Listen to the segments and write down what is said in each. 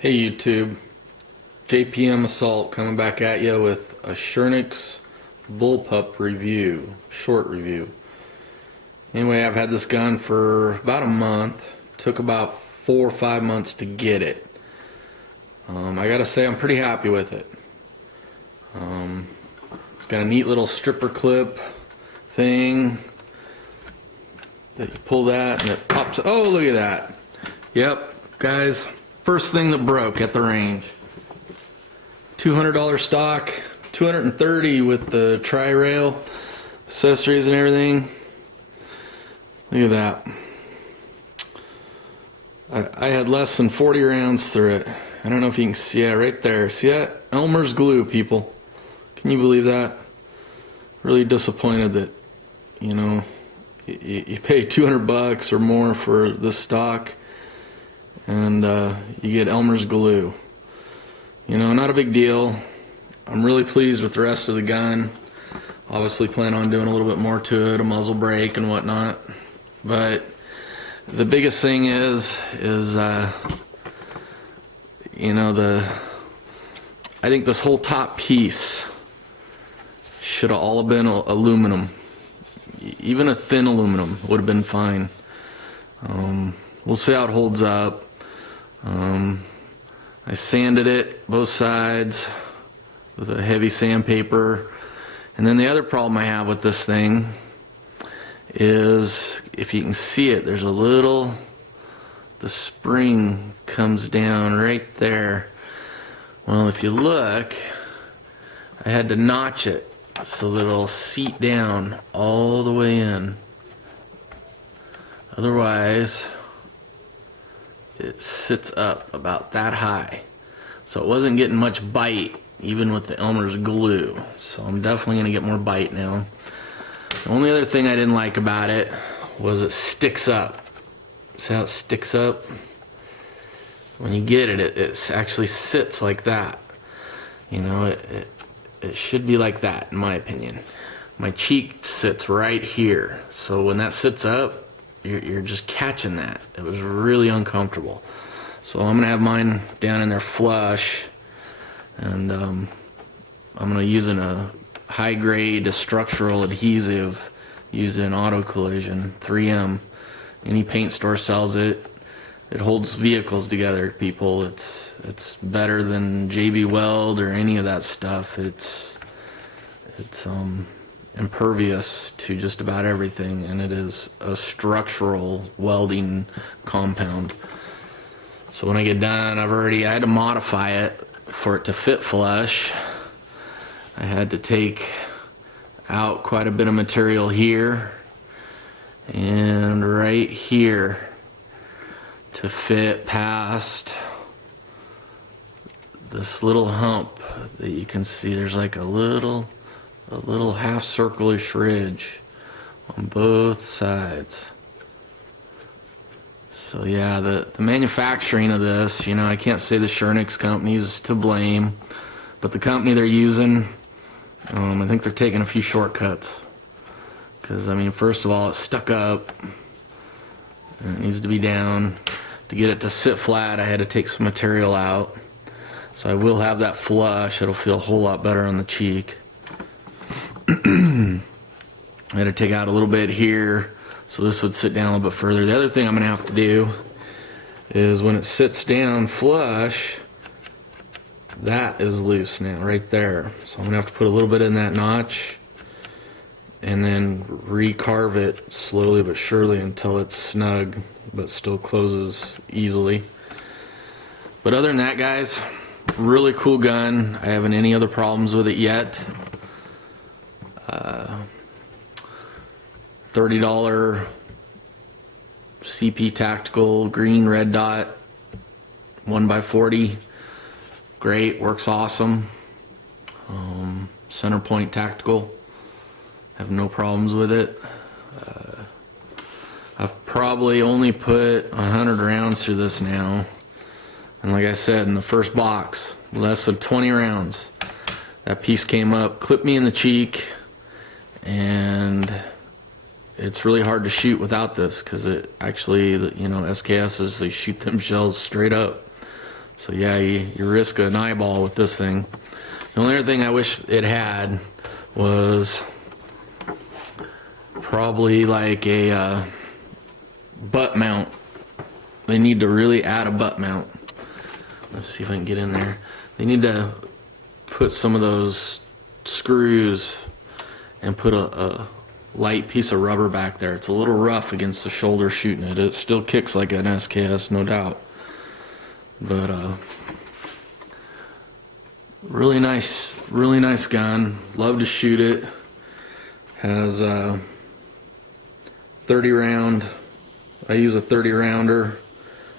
Hey YouTube, JPM Assault coming back at you with a Schernix Bullpup review, short review. Anyway, I've had this gun for about a month. Took about 4 or 5 months to get it. I gotta say I'm pretty happy with it. It's got a neat little stripper clip thing that you pull that and it pops. Oh, look at that. Yep, guys. First thing that broke at the range. $200 stock, $230 with the tri-rail accessories and everything. Look at that. I had less than 40 rounds through it. I don't know if you can see it right there. See that? Elmer's glue, people. Can you believe that? Really disappointed that, you know, you pay 200 bucks or more for this stock and you get Elmer's glue. You know, not a big deal. I'm really pleased with the rest of the gun. Obviously plan on doing a little bit more to it, a muzzle brake and whatnot. But the biggest thing is you know, I think this whole top piece should have all been aluminum. Even a thin aluminum would have been fine. We'll see how it holds up. I sanded it both sides with a heavy sandpaper. And then the other problem I have with this thing is, if you can see it, there's a little, the spring comes down right there. Well, if you look, I had to notch it so that it'll seat down all the way in. Otherwise, it sits up about that high. So it wasn't getting much bite, even with the Elmer's glue. So I'm definitely going to get more bite now. The only other thing I didn't like about it was it sticks up. See how it sticks up? When you get it, it actually sits like that. You know, it should be like that, in my opinion. My cheek sits right here. So when that sits up, you're just catching that. It was really uncomfortable. So I'm gonna have mine down in there flush, and I'm gonna use a high-grade structural adhesive using auto collision 3M. Any paint store sells it. It holds vehicles together, people. It's better than JB Weld or any of that stuff. It's impervious to just about everything, and it is a structural welding compound. So when I get done, I had to modify it for it to fit flush. I had to take out quite a bit of material here and right here to fit past this little hump that you can see. There's like a little half circle-ish ridge on both sides. So yeah, the manufacturing of this, you know, I can't say the Schernix company's to blame, but the company they're using, I think they're taking a few shortcuts. Because, I mean, first of all, it's stuck up, and it needs to be down. To get it to sit flat, I had to take some material out. So I will have that flush. It'll feel a whole lot better on the cheek. I had to take out a little bit here, so this would sit down a little bit further. The other thing I'm going to have to do is when it sits down flush, that is loose now, right there. So I'm going to have to put a little bit in that notch and then recarve it slowly but surely until it's snug but still closes easily. But other than that, guys, really cool gun. I haven't any other problems with it yet. $30 CP Tactical green red dot 1x40. Great, works awesome. Center point tactical. Have no problems with it. I've probably only put 100 rounds through this now. And like I said, in the first box, less than 20 rounds. That piece came up, clipped me in the cheek, and it's really hard to shoot without this because it actually, you know, SKSs, they shoot them shells straight up. So yeah, you risk an eyeball with this thing. The only other thing I wish it had was probably like a butt mount. They need to really add a butt mount. Let's see if I can get in there. They need to put some of those screws and put a light piece of rubber back there. It's a little rough against the shoulder shooting it. It still kicks like an SKS, no doubt. But really nice gun. Love to shoot it. Has 30 round. I use a 30 rounder.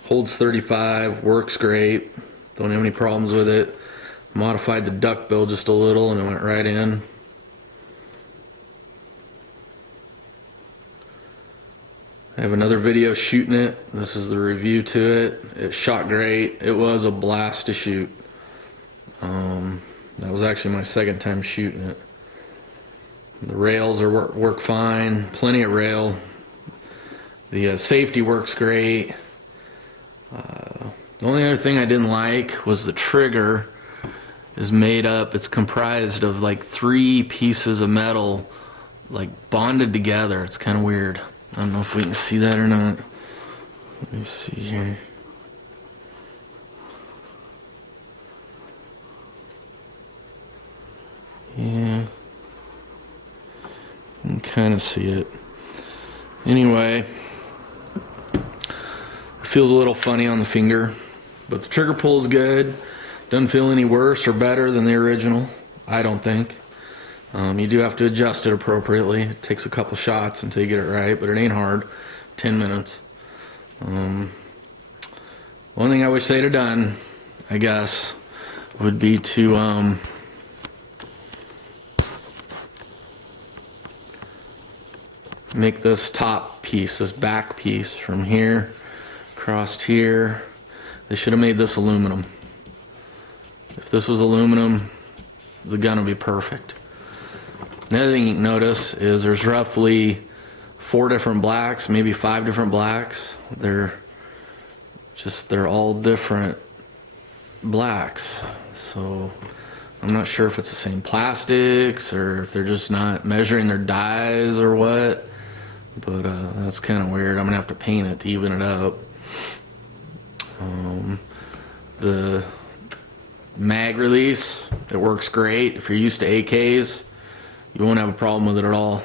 Holds 35. Works great. Don't have any problems with it. Modified the duck bill just a little and it went right in. I have another video shooting it. This is the review to it. It shot great. It was a blast to shoot. That was actually my second time shooting it. The rails work fine. Plenty of rail. The safety works great. The only other thing I didn't like was the trigger is made up. It's comprised of like 3 pieces of metal, like bonded together. It's kind of weird. I don't know if we can see that or not. Let me see here. Yeah. You can kind of see it. Anyway, it feels a little funny on the finger, but the trigger pull is good. Doesn't feel any worse or better than the original, I don't think. You do have to adjust it appropriately. It takes a couple shots until you get it right, but it ain't hard. 10 minutes. One thing I wish they'd have done, I guess, would be to make this top piece, this back piece from here across here. They should have made this aluminum. If this was aluminum, the gun would be perfect. Another thing you can notice is there's roughly 4 different blacks, maybe 5 different blacks. They're all different blacks. So I'm not sure if it's the same plastics or if they're just not measuring their dyes or what. But that's kind of weird. I'm gonna have to paint it to even it up. The mag release, it works great. If you're used to AKs, you won't have a problem with it at all.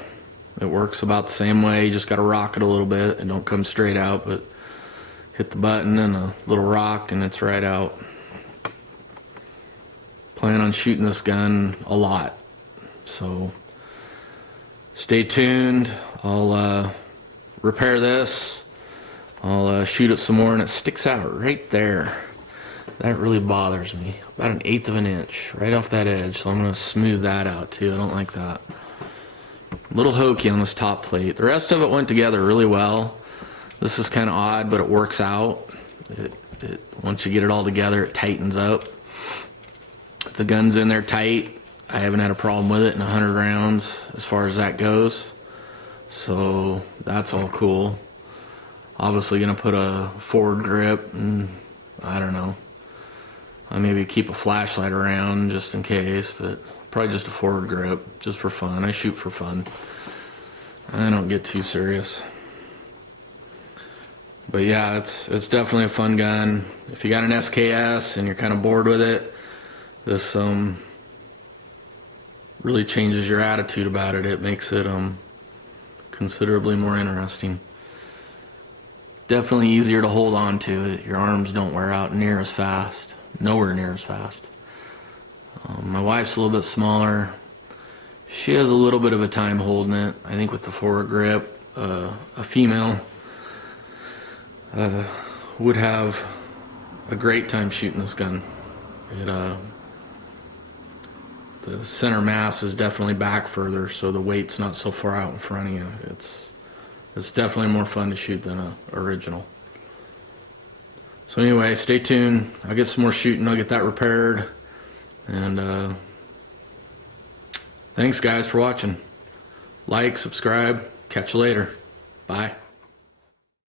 It works about the same way. You just got to rock it a little bit. It don't come straight out, but hit the button and a little rock and it's right out. Plan on shooting this gun a lot, so stay tuned. I'll repair this. I'll shoot it some more, and it sticks out right there. That really bothers me. About 1/8 of an inch right off that edge, so I'm going to smooth that out too. I don't like that. A little hokey on this top plate. The rest of it went together really well. This is kind of odd, but it works out. Once you get it all together, it tightens up. The gun's in there tight. I haven't had a problem with it in 100 rounds as far as that goes. So that's all cool. Obviously going to put a forward grip, and I don't know. I maybe keep a flashlight around just in case, but probably just a forward grip, just for fun. I shoot for fun. I don't get too serious. But yeah, it's definitely a fun gun. If you got an SKS and you're kind of bored with it, this really changes your attitude about it. It makes it considerably more interesting. Definitely easier to hold on to it. Your arms don't wear out near as fast. Nowhere near as fast. My wife's a little bit smaller. She has a little bit of a time holding it. I think with the forward grip, a female would have a great time shooting this gun. The center mass is definitely back further, so the weight's not so far out in front of you. It's definitely more fun to shoot than an original. So anyway, stay tuned. I'll get some more shooting. I'll get that repaired. And thanks guys for watching. Like, subscribe. Catch you later. Bye.